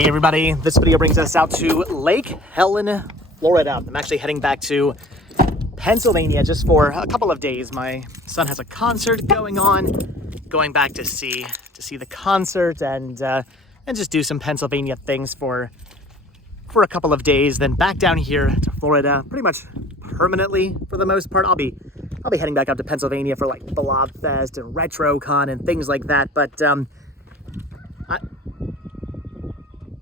Hey everybody, this video brings us out to Lake Helen, Florida. I'm actually heading back to Pennsylvania just for a couple of days. My son has a concert going on, going back to see the concert and just do some Pennsylvania things for a couple of days. Then back down here to Florida, pretty much permanently for the most part. I'll be heading back out to Pennsylvania for like Blob Fest and RetroCon and things like that. But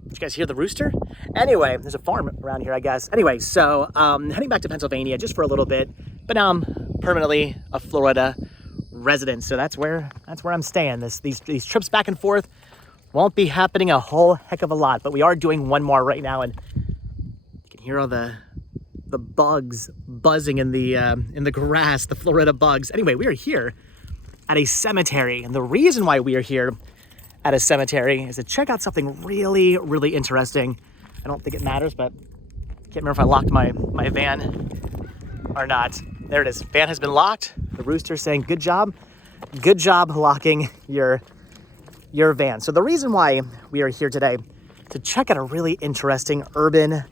did you guys hear the rooster? Anyway, there's a farm around here, I guess. Anyway, so heading back to Pennsylvania just for a little bit, but now I'm permanently a Florida resident, so that's where I'm staying. These trips back and forth won't be happening a whole heck of a lot, but we are doing one more right now, and you can hear all the bugs buzzing in the grass, the Florida bugs. Anyway, we are here at a cemetery, and the reason why we are here at a cemetery is to check out something really, really interesting. I don't think it matters, but I can't remember if I locked my van or not. There it is. Van has been locked. The rooster's saying, good job locking your van. So the reason why we are here today to check out a really interesting urban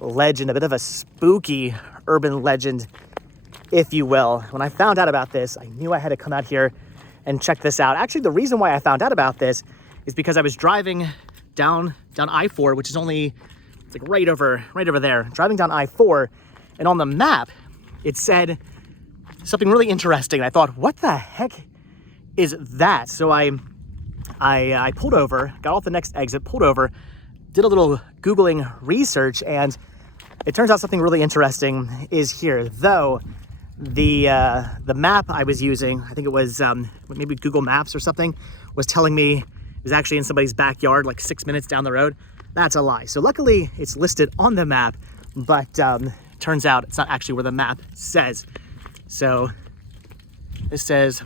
legend, a bit of a spooky urban legend, if you will. When I found out about this, I knew I had to come out here and check this out. Actually, the reason why I found out about this is because I was driving down I-4, which is only, it's like right over there, driving down I-4, and on the map, it said something really interesting. I thought, what the heck is that? So I pulled over, got off the next exit, pulled over, did a little Googling research, and it turns out something really interesting is here. Though the map I was using, I think it was maybe Google Maps or something, was telling me it was actually in somebody's backyard, like 6 minutes down the road. That's a lie. So luckily it's listed on the map, but turns out it's not actually where the map says. So it says,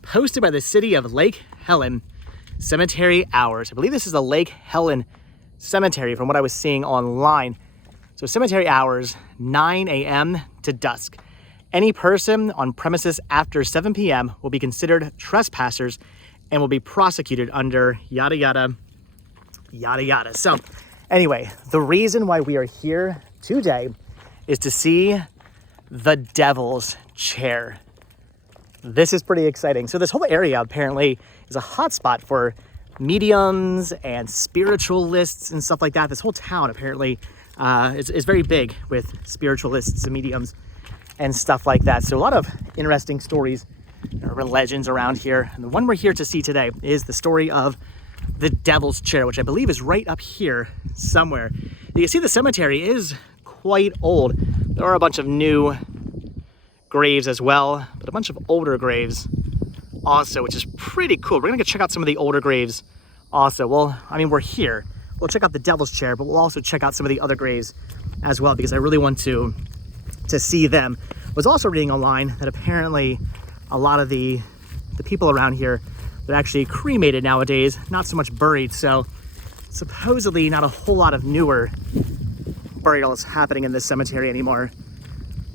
posted by the city of Lake Helen, cemetery hours. I believe this is the Lake Helen cemetery from what I was seeing online. So cemetery hours, 9 a.m. to dusk. Any person on premises after 7 p.m. will be considered trespassers and will be prosecuted under yada, yada, yada, yada. So anyway, the reason why we are here today is to see the Devil's Chair. This is pretty exciting. So this whole area apparently is a hotspot for mediums and spiritualists and stuff like that. This whole town apparently is very big with spiritualists and mediums and stuff like that. So a lot of interesting stories, urban legends around here. And the one we're here to see today is the story of the Devil's Chair, which I believe is right up here somewhere. You can see the cemetery is quite old. There are a bunch of new graves as well, but a bunch of older graves also, which is pretty cool. We're gonna go check out some of the older graves also. Well, I mean, we're here. We'll check out the Devil's Chair, but we'll also check out some of the other graves as well, because I really want to see them. I was also reading online that apparently a lot of the people around here, they're actually cremated nowadays, not so much buried. So supposedly not a whole lot of newer burials happening in this cemetery anymore.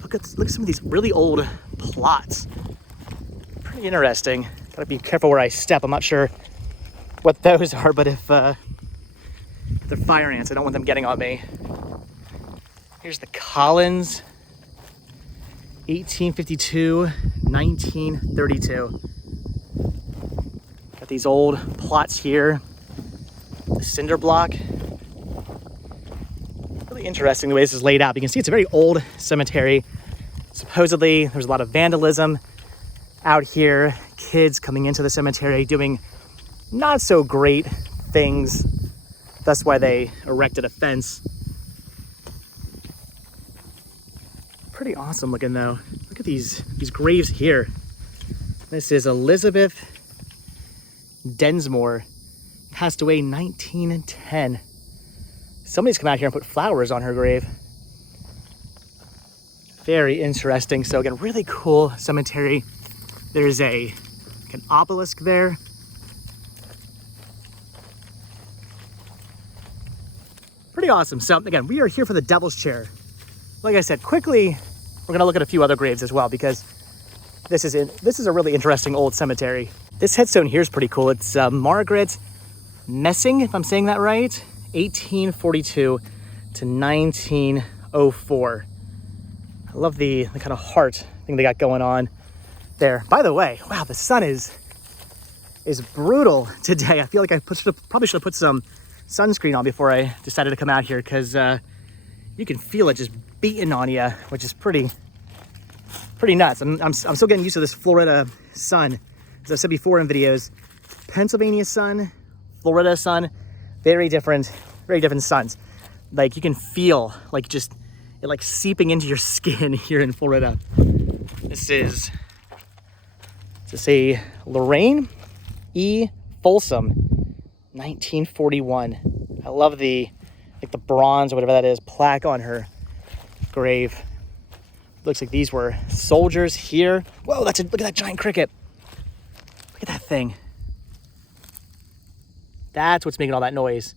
Look at some of these really old plots. Pretty interesting. Gotta be careful where I step. I'm not sure what those are, but if they're fire ants, I don't want them getting on me. Here's the Collins, 1852, 1932. Got these old plots here. The cinder block. Really interesting the way this is laid out. You can see it's a very old cemetery. Supposedly there's a lot of vandalism out here. Kids coming into the cemetery doing not so great things. That's why they erected a fence. Pretty awesome looking though. Look at these graves here. This is Elizabeth Densmore, passed away 1910. Somebody's come out here and put flowers on her grave. Very interesting. So again, really cool cemetery. There's an obelisk there. Pretty awesome. So again, we are here for the Devil's Chair. Like I said, quickly, we're gonna look at a few other graves as well, because this is a really interesting old cemetery. This headstone here is pretty cool. It's Margaret Messing, if I'm saying that right, 1842 to 1904. I love the kind of heart thing they got going on there. By the way, wow, the sun is brutal today. I feel like I probably should have put some sunscreen on before I decided to come out here, because you can feel it just beating on you, which is pretty nuts. I'm still getting used to this Florida sun. As I've said before in videos, Pennsylvania sun, Florida sun, very different suns. Like you can feel like just it like seeping into your skin here in Florida. This is a Lorraine E. Folsom, 1941. I love the bronze or whatever that is plaque on her grave. Looks like these were soldiers here. Whoa, look at that giant cricket. Look at that thing. That's what's making all that noise.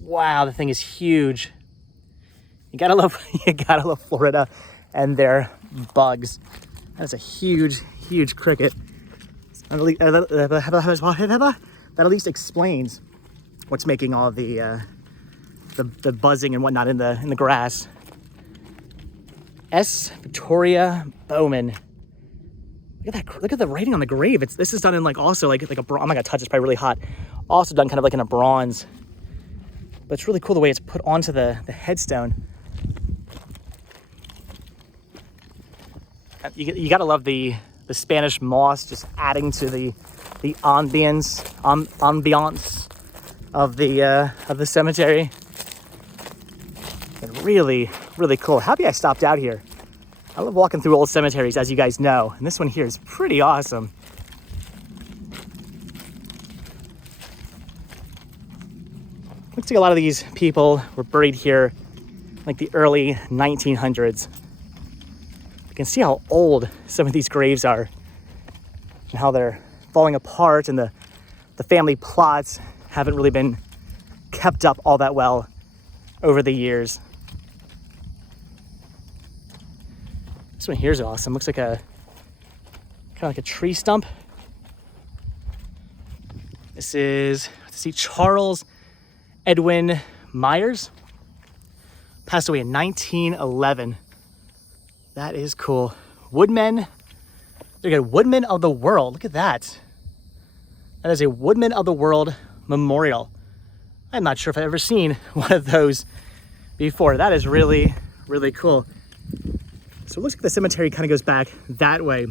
Wow, the thing is huge. You gotta love Florida and their bugs. That's a huge cricket. That at least explains what's making all of the buzzing and whatnot in the grass. S. Victoria Bowman. Look at the writing on the grave. This is done in also like a I'm not gonna touch. It's probably really hot. Also done kind of like in a bronze. But it's really cool the way it's put onto the headstone. You gotta love the Spanish moss just adding to the ambience of the cemetery. And really cool. Happy I stopped out here. I love walking through old cemeteries, as you guys know, and this one here is pretty awesome. Looks like a lot of these people were buried here like the early 1900s. You can see how old some of these graves are and how they're falling apart, and the family plots haven't really been kept up all that well over the years. This one here is awesome. Looks like kind of like a tree stump. This is, Charles Edwin Myers. Passed away in 1911. That is cool. Woodmen. They got Woodmen of the World. Look at that. That is a Woodmen of the World memorial. I'm not sure if I've ever seen one of those before. That is really cool. So it looks like the cemetery kind of goes back that way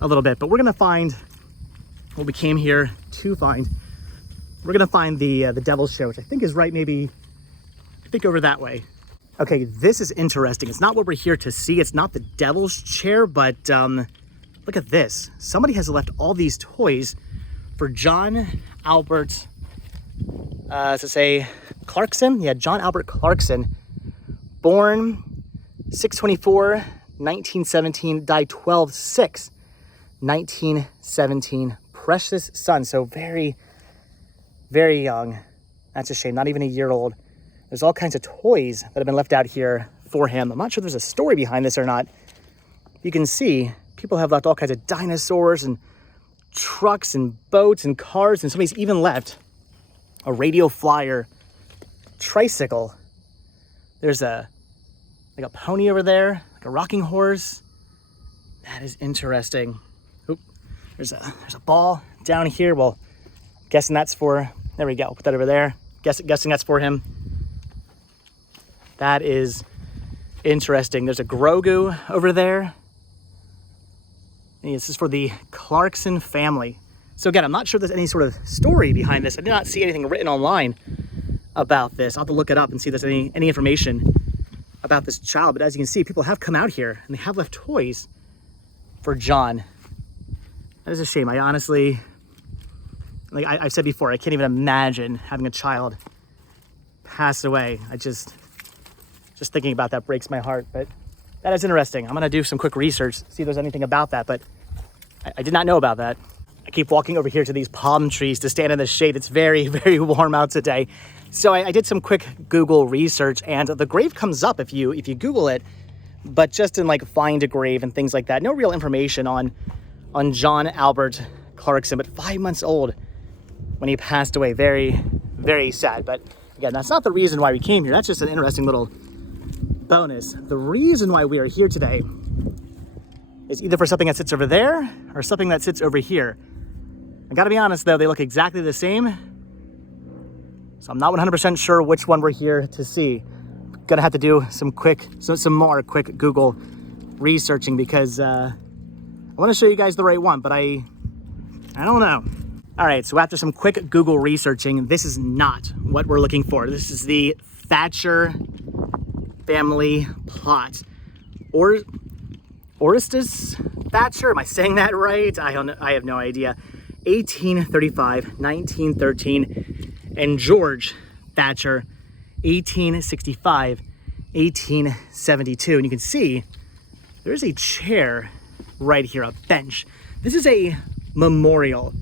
a little bit, but we're gonna find what we came here to find. We're gonna find the Devil's Chair, which I think is right, maybe, I think over that way. Okay, this is interesting. It's not what we're here to see. It's not the Devil's Chair, but look at this. Somebody has left all these toys for John Albert, Clarkson? Yeah, John Albert Clarkson, born 6/24, 1917, died 12/6, 1917. Precious son, so very young. That's a shame, not even a year old. There's all kinds of toys that have been left out here for him. I'm not sure there's a story behind this or not. You can see people have left all kinds of dinosaurs and trucks and boats and cars, and somebody's even left a radio flyer tricycle. There's a pony over there, like a rocking horse. That is interesting. Oop, there's a ball down here. Well, guessing that's for, there we go, put that over there. Guessing that's for him. That is interesting. There's a Grogu over there. And this is for the Clarkson family. So again, I'm not sure there's any sort of story behind this. I did not see anything written online about this. I'll have to look it up and see if there's any information about this child. But as you can see, people have come out here and they have left toys for John. That is a shame. I honestly, like I've said before, I can't even imagine having a child pass away. Just thinking about that breaks my heart. But that is interesting. I'm gonna do some quick research, see if there's anything about that, but I did not know about that. I keep walking over here to these palm trees to stand in the shade. It's very warm out today. So I did some quick Google research, and the grave comes up if you Google it, but just in like find a grave and things like that. No real information on John Albert Clarkson, but 5 months old when he passed away. Very sad. But Again, that's not the reason why we came here. That's just an interesting little bonus. The reason why we are here today is either for something that sits over there or something that sits over here. I gotta be honest though, they look exactly the same. So I'm not 100% sure which one we're here to see. Gonna have to do some more quick Google researching because I wanna show you guys the right one, but I don't know. All right, so after some quick Google researching, this is not what we're looking for. This is the Thatcher family plot. Orestes Thatcher, am I saying that right? I don't know, I have no idea. 1835, 1913, and George Thatcher, 1865, 1872. And you can see there's a chair right here, a bench. This is a memorial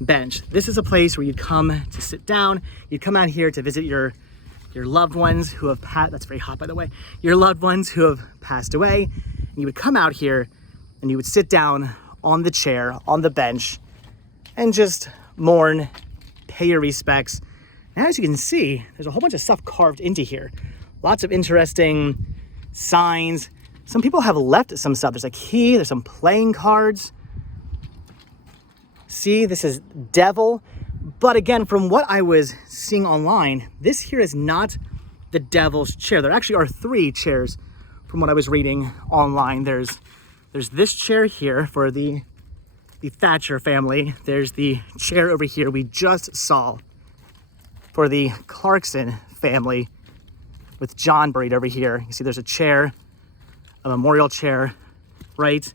bench. This is a place where you'd come to sit down. You'd come out here to visit your loved ones who have passed. That's very hot, by the way. Your loved ones who have passed away. And you would come out here and you would sit down on the chair, on the bench, and just mourn, pay your respects. And as you can see, there's a whole bunch of stuff carved into here. Lots of interesting signs. Some people have left some stuff. There's a key, there's some playing cards. See, this is devil. But again, from what I was seeing online, this here is not the devil's chair. There actually are 3 chairs from what I was reading online. There's this chair here for the Thatcher family. There's the chair over here we just saw for the Clarkson family with John buried over here. You see there's a chair, a memorial chair right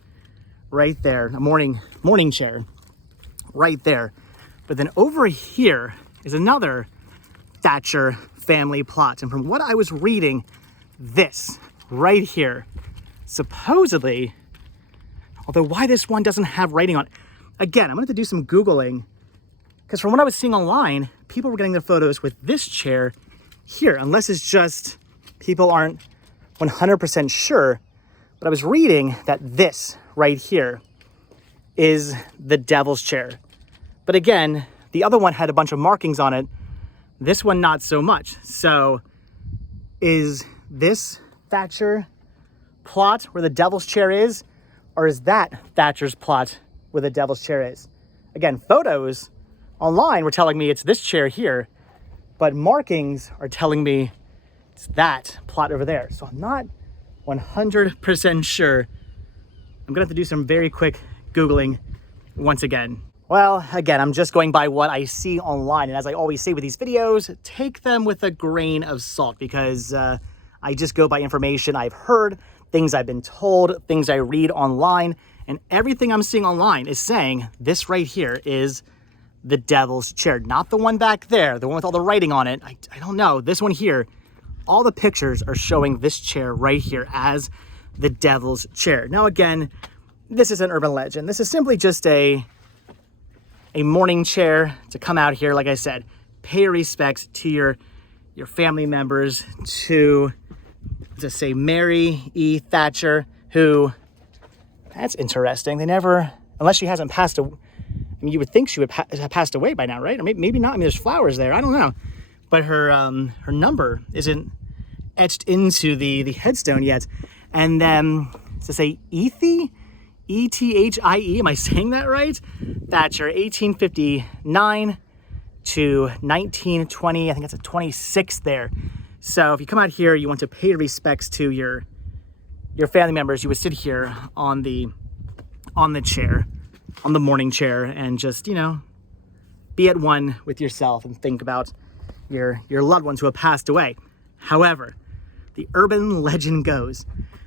there, a mourning chair right there. But then over here is another Thatcher family plot. And from what I was reading, this right here, supposedly, although why this one doesn't have writing on it, again, I'm gonna have to do some Googling, because from what I was seeing online, people were getting their photos with this chair here, unless it's just people aren't 100% sure. But I was reading that this right here is the devil's chair. But again, the other one had a bunch of markings on it. This one, not so much. So is this Thatcher plot where the devil's chair is? Or is that Thatcher's plot where the devil's chair is? Again, photos online were telling me it's this chair here, but markings are telling me it's that plot over there. So I'm not 100% sure. I'm gonna have to do some very quick Googling once again. Well, again, I'm just going by what I see online. And as I always say with these videos, take them with a grain of salt, because I just go by information I've heard, things I've been told, things I read online, and everything I'm seeing online is saying this right here is the devil's chair. Not the one back there, the one with all the writing on it. I don't know. This one here, all the pictures are showing this chair right here as the devil's chair. Now, again, this is an urban legend. This is simply just a mourning chair to come out here, like I said, pay your respects to your family members, to say Mary E. Thatcher, who, that's interesting. They never, unless she hasn't passed away. I mean, you would think she would have passed away by now, right? Or maybe not. I mean, there's flowers there. I don't know. But her number isn't etched into the headstone yet. And then to say Ethie, E-T-H-I-E, am I saying that right? Thatcher, 1859 to 1920. I think that's a 26 there. So if you come out here, you want to pay respects to your family members, you would sit here on the chair, on the mourning chair, and just, be at one with yourself and think about your loved ones who have passed away. However, the urban legend goes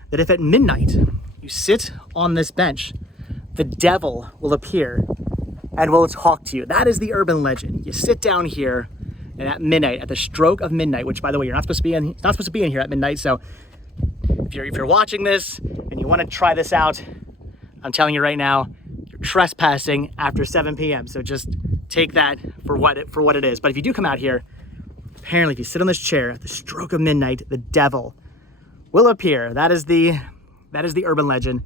that if at midnight you sit on this bench, the devil will appear and will talk to you. That is the urban legend. You sit down here, and at midnight, at the stroke of midnight, which, by the way, you're not supposed to be in here at midnight. So if you're watching this and you want to try this out, I'm telling you right now, you're trespassing after 7 p.m. So just take that for what it is. But if you do come out here, apparently if you sit on this chair at the stroke of midnight, the devil will appear. That is the urban legend.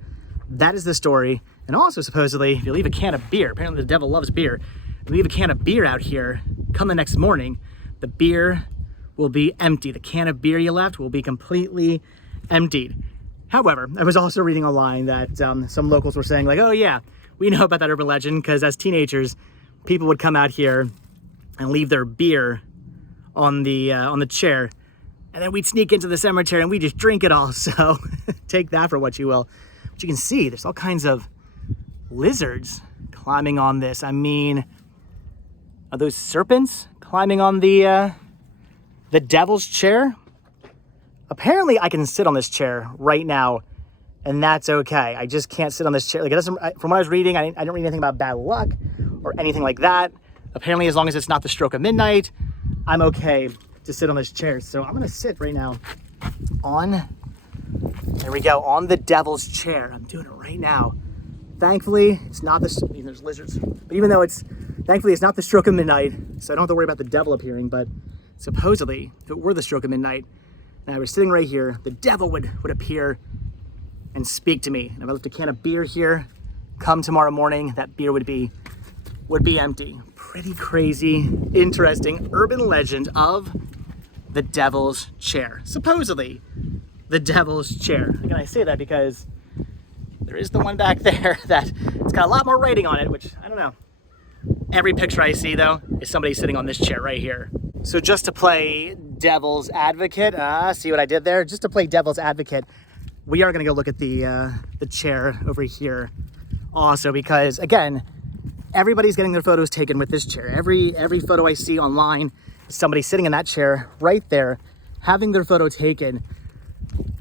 That is the story. And also, supposedly, if you leave a can of beer, apparently the devil loves beer, if you leave a can of beer out here, come the next morning, the beer will be empty. The can of beer you left will be completely emptied. However, I was also reading online that some locals were saying like, oh yeah, we know about that urban legend because as teenagers, people would come out here and leave their beer on the chair, and then we'd sneak into the cemetery and we just drink it all. So take that for what you will. But you can see there's all kinds of lizards climbing on this. I mean, are those serpents climbing on the devil's chair? Apparently I can sit on this chair right now and that's okay. I just can't sit on this chair. Like, it doesn't, from what I was reading, I didn't read anything about bad luck or anything like that. Apparently, as long as it's not the stroke of midnight, I'm okay to sit on this chair. So I'm gonna sit right now there we go, on the devil's chair. I'm doing it right now. Thankfully, it's not there's lizards, but even though thankfully it's not the stroke of midnight, so I don't have to worry about the devil appearing, but supposedly, if it were the stroke of midnight, and I was sitting right here, the devil would appear and speak to me. And if I left a can of beer here, come tomorrow morning, that beer would be empty. Pretty crazy, interesting urban legend of the devil's chair. Supposedly, the devil's chair. Again, I say that because there is the one back there that it's got a lot more writing on it, which I don't know. Every picture I see though is somebody sitting on this chair right here. So just to play devil's advocate, see what I did there? Just to play devil's advocate, we are gonna go look at the chair over here also, because again, everybody's getting their photos taken with this chair. Every photo I see online is somebody sitting in that chair right there, having their photo taken.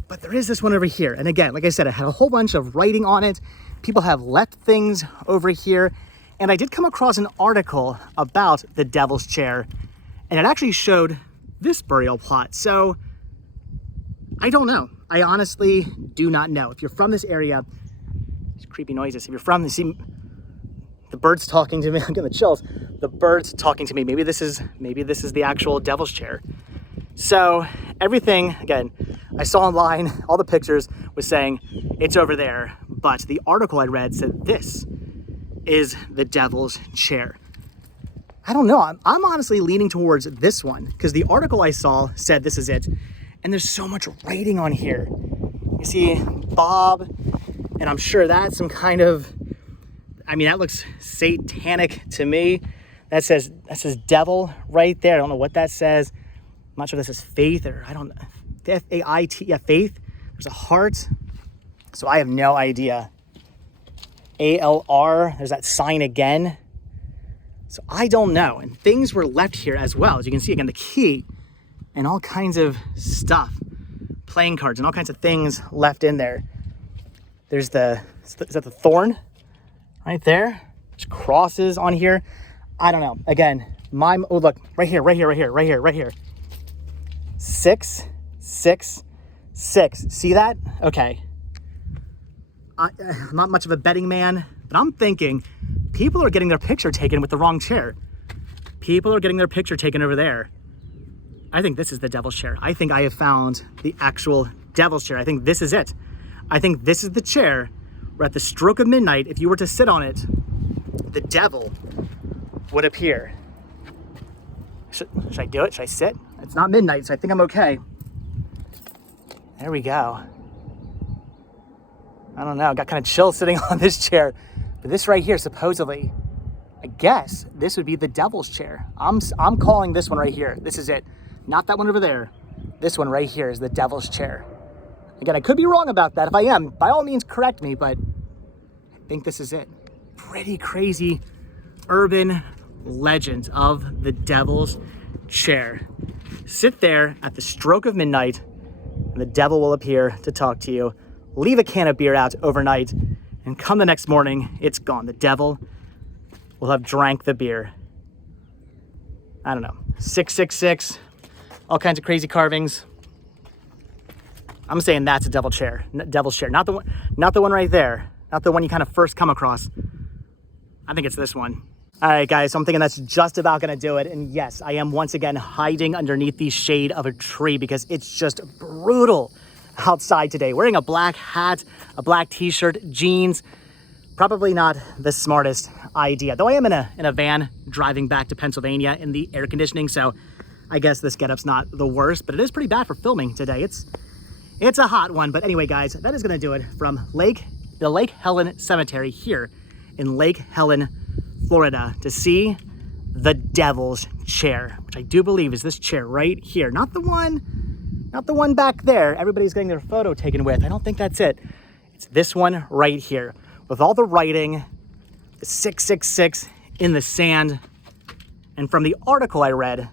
But there is this one over here. And again, like I said, it had a whole bunch of writing on it. People have left things over here. And I did come across an article about the devil's chair, and it actually showed this burial plot. So I don't know. I honestly do not know. If you're from this area, these creepy noises. If you're from the birds talking to me, I'm getting the chills. The birds talking to me. Maybe this is the actual devil's chair. So everything, again, I saw online, all the pictures was saying it's over there, but the article I read said this is the devil's chair. I don't know. I'm honestly leaning towards this one because the article I saw said this is it. And there's so much writing on here. You see Bob, and I'm sure that's some kind of, I mean, that looks satanic to me. That says devil right there. I don't know what that says. I'm not sure if this is faith or I don't know. F-A-I-T, yeah, faith. There's a heart. So I have no idea. A-L-R, there's that sign again. So I don't know. And things were left here as well. As you can see, again, the key and all kinds of stuff. Playing cards and all kinds of things left in there. There's is that the thorn right there? There's crosses on here. I don't know. Again, oh look, right here. 6, 6, 6. See that? Okay. I'm not much of a betting man, but I'm thinking people are getting their picture taken with the wrong chair. People are getting their picture taken over there. I think this is the devil's chair. I think I have found the actual devil's chair. I think this is it. I think this is the chair where at the stroke of midnight, if you were to sit on it, the devil would appear. Should I do it? Should I sit? It's not midnight, so I think I'm okay. There we go. I don't know, I got kind of chill sitting on this chair. But this right here, supposedly, I guess this would be the devil's chair. I'm calling this one right here. This is it. Not that one over there. This one right here is the devil's chair. Again, I could be wrong about that. If I am, by all means, correct me, but I think this is it. Pretty crazy urban legend of the devil's chair. Sit there at the stroke of midnight, and the devil will appear to talk to you. Leave a can of beer out overnight, and come the next morning, it's gone. The devil will have drank the beer. I don't know, 666, all kinds of crazy carvings. I'm saying that's a devil's chair, not the one right there, not the one you kind of first come across. I think it's this one. All right, guys, so I'm thinking that's just about gonna do it. And yes, I am once again hiding underneath the shade of a tree because it's just brutal outside today. Wearing a black hat, a black t-shirt, jeans, probably not the smartest idea. Though I am in a van driving back to Pennsylvania in the air conditioning, so I guess this getup's not the worst, but it is pretty bad for filming today. It's a hot one. But anyway, guys, that is going to do it from the Lake Helen Cemetery here in Lake Helen, Florida, to see the Devil's Chair, which I do believe is this chair right here. Not the one back there everybody's getting their photo taken with. I don't think that's it. It's this one right here with all the writing, the 666 in the sand. And from the article I read,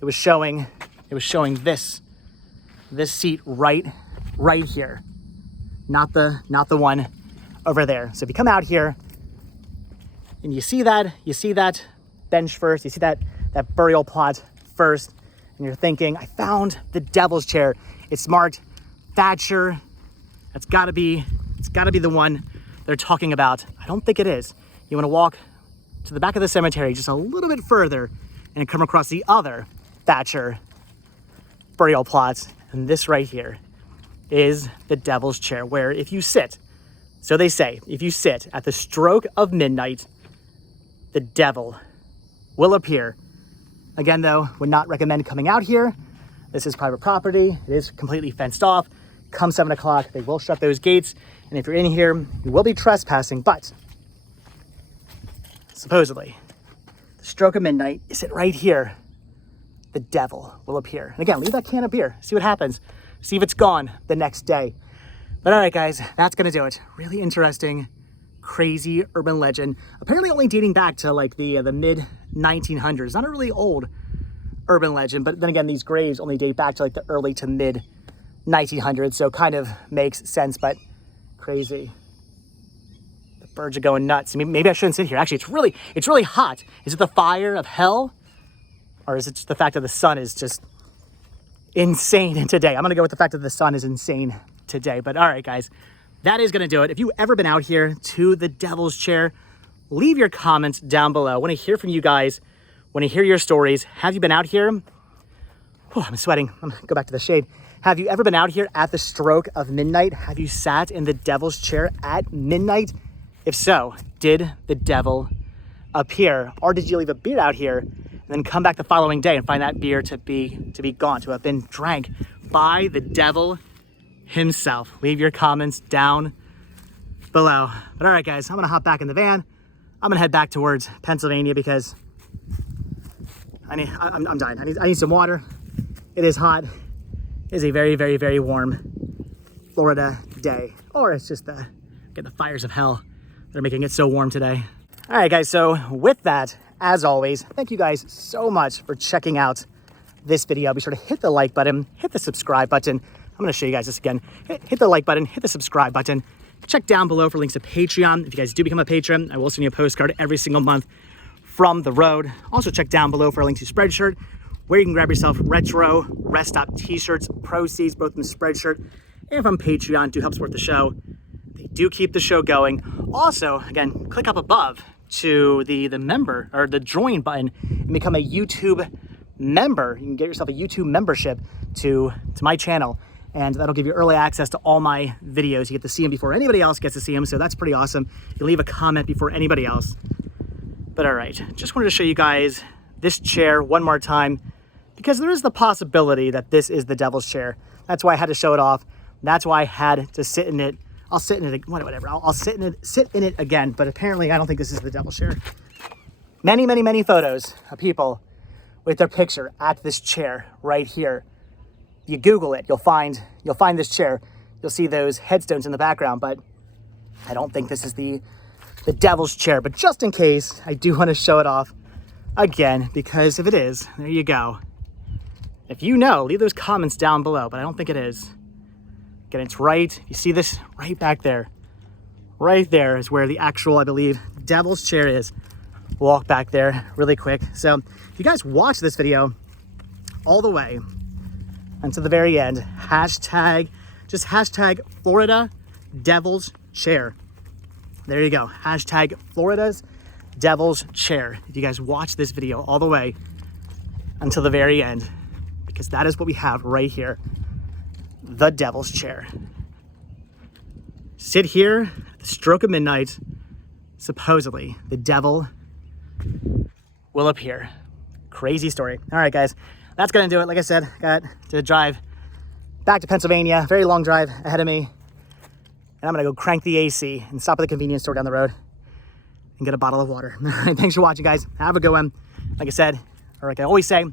it was showing this seat right here. Not the one over there. So if you come out here and you see that bench first, you see that burial plot first, and you're thinking, I found the Devil's Chair. It's marked Thatcher. It's gotta be the one they're talking about. I don't think it is. You wanna walk to the back of the cemetery just a little bit further and come across the other Thatcher burial plots. And this right here is the Devil's Chair, where if you sit, so they say, if you sit at the stroke of midnight, the devil will appear. Again, though, would not recommend coming out here. This is private property. It is completely fenced off. Come 7 o'clock, they will shut those gates. And if you're in here, you will be trespassing. But supposedly, the stroke of midnight, you sit right here, the devil will appear. And again, leave that can of beer. See what happens. See if it's gone the next day. But all right, guys, that's going to do it. Really interesting, crazy urban legend. Apparently only dating back to like the mid 1900s. Not a really old urban legend, but then again, these graves only date back to like the early to mid 1900s. So kind of makes sense, but crazy. The birds are going nuts. Maybe I shouldn't sit here. Actually, it's really hot. Is it the fire of hell? Or is it just the fact that the sun is just insane today? I'm going to go with the fact that the sun is insane today. But all right, guys, that is going to do it. If you've ever been out here to the Devil's Chair, leave your comments down below. I want to hear from you guys. I want to hear your stories. Have you been out here? Oh, I'm sweating. I'm going to go back to the shade. Have you ever been out here at the stroke of midnight? Have you sat in the Devil's Chair at midnight? If so, did the devil appear? Or did you leave a beer out here and then come back the following day and find that beer to be gone, to have been drank by the devil himself? Leave your comments down below. But all right, guys, I'm gonna hop back in the van. I'm gonna head back towards Pennsylvania because I'm dying. I need some water. It is hot. It is a very, very, very warm Florida day. Or it's just the fires of hell. They're making it so warm today. All right, guys, so with that, as always, thank you guys so much for checking out this video. Be sure to hit the like button, hit the subscribe button. I'm gonna show you guys this again. Hit the like button, hit the subscribe button. Check down below for links to Patreon. If you guys do become a patron, I will send you a postcard every single month from the road. Also check down below for a link to Spreadshirt, where you can grab yourself retro rest stop t-shirts, proceeds both from Spreadshirt and from Patreon to help support the show. They do keep the show going. Also, again, click up above to the member or the join button and become a YouTube member. You can get yourself a YouTube membership to my channel, and that'll give you early access to all my videos. You get to see them before anybody else gets to see them, so that's pretty awesome. You can leave a comment before anybody else. But all right, just wanted to show you guys this chair one more time because there is the possibility that this is the Devil's Chair. That's why I had to show it off. That's why I had to sit in it. I'll sit in it, whatever. I'll sit in it again, but apparently I don't think this is the Devil's Chair. Many, many, many photos of people with their picture at this chair right here. You Google it, you'll find this chair. You'll see those headstones in the background, but I don't think this is the Devil's Chair. But just in case, I do want to show it off again, because if it is, there you go. If you know, leave those comments down below, but I don't think it is. Again, it's right, you see this right back there. Right there is where the actual, I believe, Devil's Chair is. Walk back there really quick. So if you guys watch this video all the way until the very end, hashtag Florida Devil's Chair. There you go. Hashtag Florida's Devil's Chair. If you guys watch this video all the way until the very end, because that is what we have right here. The Devil's Chair. Sit here at the stroke of midnight. Supposedly, the devil will appear. Crazy story. All right, guys, that's gonna do it. Like I said, got to drive back to Pennsylvania. Very long drive ahead of me. And I'm gonna go crank the AC and stop at the convenience store down the road and get a bottle of water. All right, thanks for watching, guys. Have a good one. Like I said, or like I always say,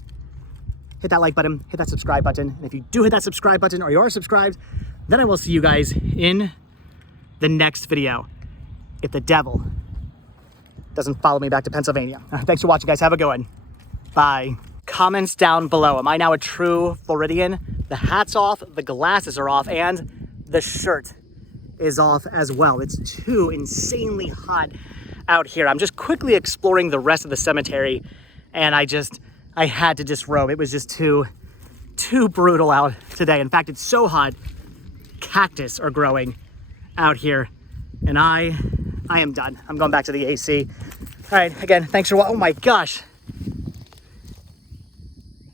hit that like button, hit that subscribe button. And if you do hit that subscribe button or you are subscribed, then I will see you guys in the next video. If the devil doesn't follow me back to Pennsylvania. Thanks for watching, guys. Have a good one. Bye. Comments down below. Am I now a true Floridian? The hat's off, the glasses are off, and the shirt is off as well. It's too insanely hot out here. I'm just quickly exploring the rest of the cemetery, and I had to disrobe. It was just too brutal out today. In fact, it's so hot, cactus are growing out here, and I am done. I'm going back to the AC. All right, again, thanks for watching. Oh my gosh.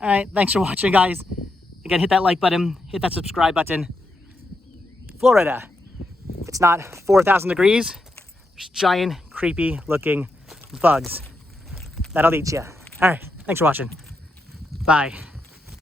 All right, thanks for watching, guys. Again, hit that like button, hit that subscribe button. Florida, it's not 4,000 degrees. There's giant, creepy looking bugs that'll eat you. All right, thanks for watching. Bye.